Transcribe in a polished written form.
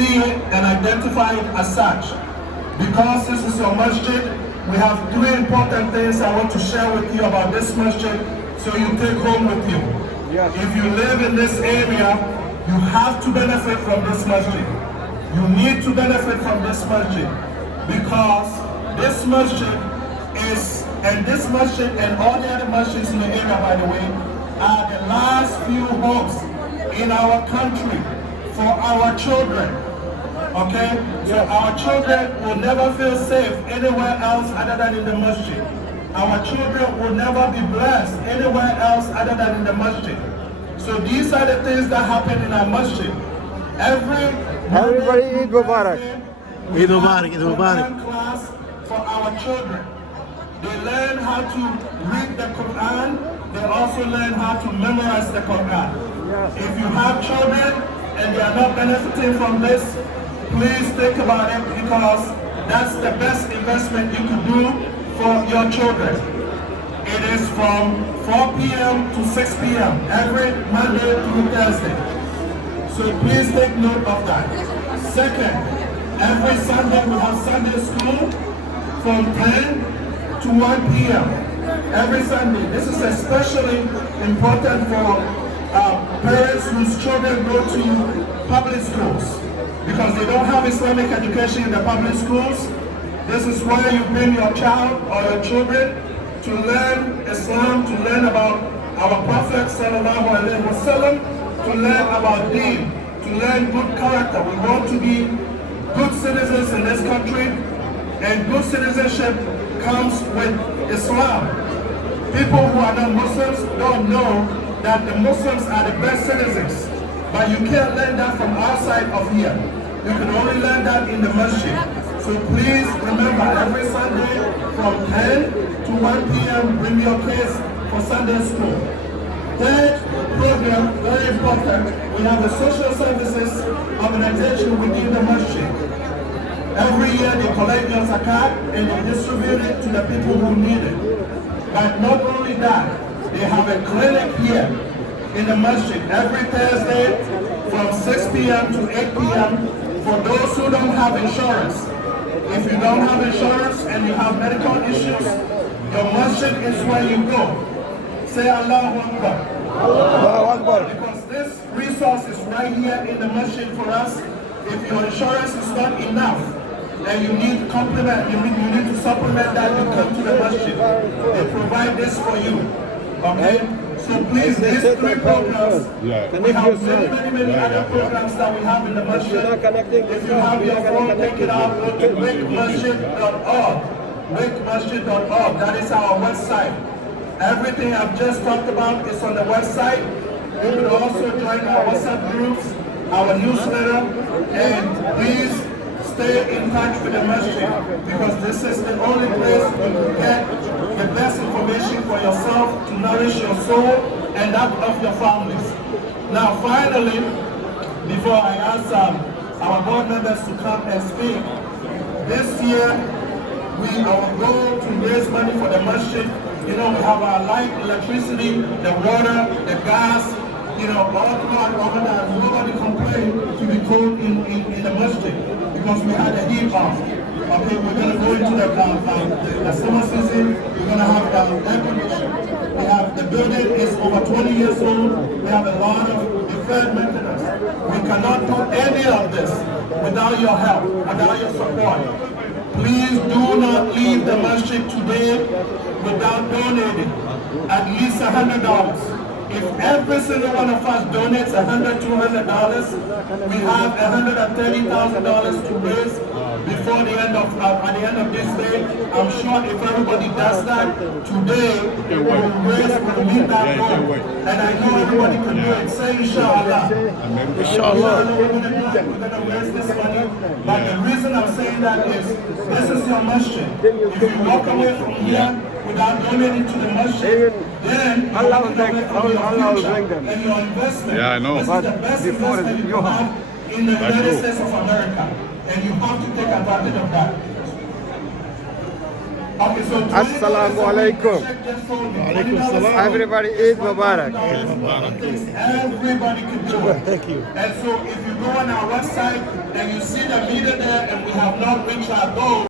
see it and identify it as such. Because this is your masjid, we have three important things I want to share with you about this masjid so you take home with you. Yes. If you live in this area, you have to benefit from this masjid. You need to benefit from this masjid because this masjid is, and this masjid and all the other masjids in the area, by the way, are the last few hopes in our country for our children. Okay? So our children will never feel safe anywhere else other than in the masjid. Our children will never be blessed anywhere else other than in the masjid. So these are the things that happen in our masjid. Everybody Eid Mubarak. Eid Mubarak, Eid Mubarak. Class for our children. They learn how to read the Quran. They also learn how to memorize the Quran. If you have children and they are not benefiting from this, please think about it because that's the best investment you can do for your children. It is from 4 p.m. to 6 p.m. every Monday through Thursday. So please take note of that. Second, every Sunday we have Sunday school from 10 to 1 p.m. every Sunday. This is especially important for parents whose children go to public schools because they don't have Islamic education in the public schools. This is where you bring your child or your children to learn Islam, to learn about our Prophet sallallahu alaihi wasallam, to learn about deen, to learn good character. We want to be good citizens in this country, and good citizenship comes with Islam. People who are not Muslims don't know that the Muslims are the best citizens, but you can't learn that from outside of here. You can only learn that in the masjid. So please remember, every Sunday from 10 to 1 p.m. bring your kids for Sunday school. Third program, very important, we have a social services organization within the masjid. Every year they collect your zakat and they distribute it to the people who need it. But not only that, they have a clinic here in the masjid every Thursday from 6 p.m. to 8 p.m. for those who don't have insurance. If you don't have insurance and you have medical issues, your masjid is where you go. Say Allahu Akbar. Allahu Akbar. Because this resource is right here in the masjid for us. If your insurance is not enough and you need complement, you need to supplement that, you come to the masjid. They provide this for you. Okay? So please, these three programs, we have many other programs that we have in the masjid. If you have your phone, take it out, go to wakemasjid.org. Wakemasjid.org, that is our website. Everything I've just talked about is on the website. You can also join our WhatsApp groups, our newsletter, and please stay in touch with the masjid because this is the only place you can get the best information for yourself to nourish your soul and that of your families. Now finally, before I ask our board members to come and speak, this year our goal to raise money for the masjid. You know, we have our light, electricity, the water, the gas, you know, all throughout Ramadan. Nobody complained to be cold in the masjid because we had the heat off. Okay, we're going to go into the summer season. We're going to have air conditioning. We have, the building is over 20 years old. We have a lot of deferred maintenance. We cannot do any of this without your help, without your support. Please do not leave the masjid today without donating at least $100. If every single one of us donates $100, $200, we have $130,000 to raise before the end of at the end of this day. I'm sure if everybody does that today, we will meet that goal. And I know everybody can do it. Say inshallah. Inshallah. We're going to raise this money. But the reason I'm saying that is this is your masjid. If you walk away from here without donating to the masjid, then Allah will bring them. And your investment. Yeah, I know. This is the best investment you have in the United States of America. And you have to take advantage of that. Okay, so Assalamu alaikum. Everybody Eid Mubarak. Everybody can join. Thank you. And so if you go on our website and you see the meter there and we have not reached our goal,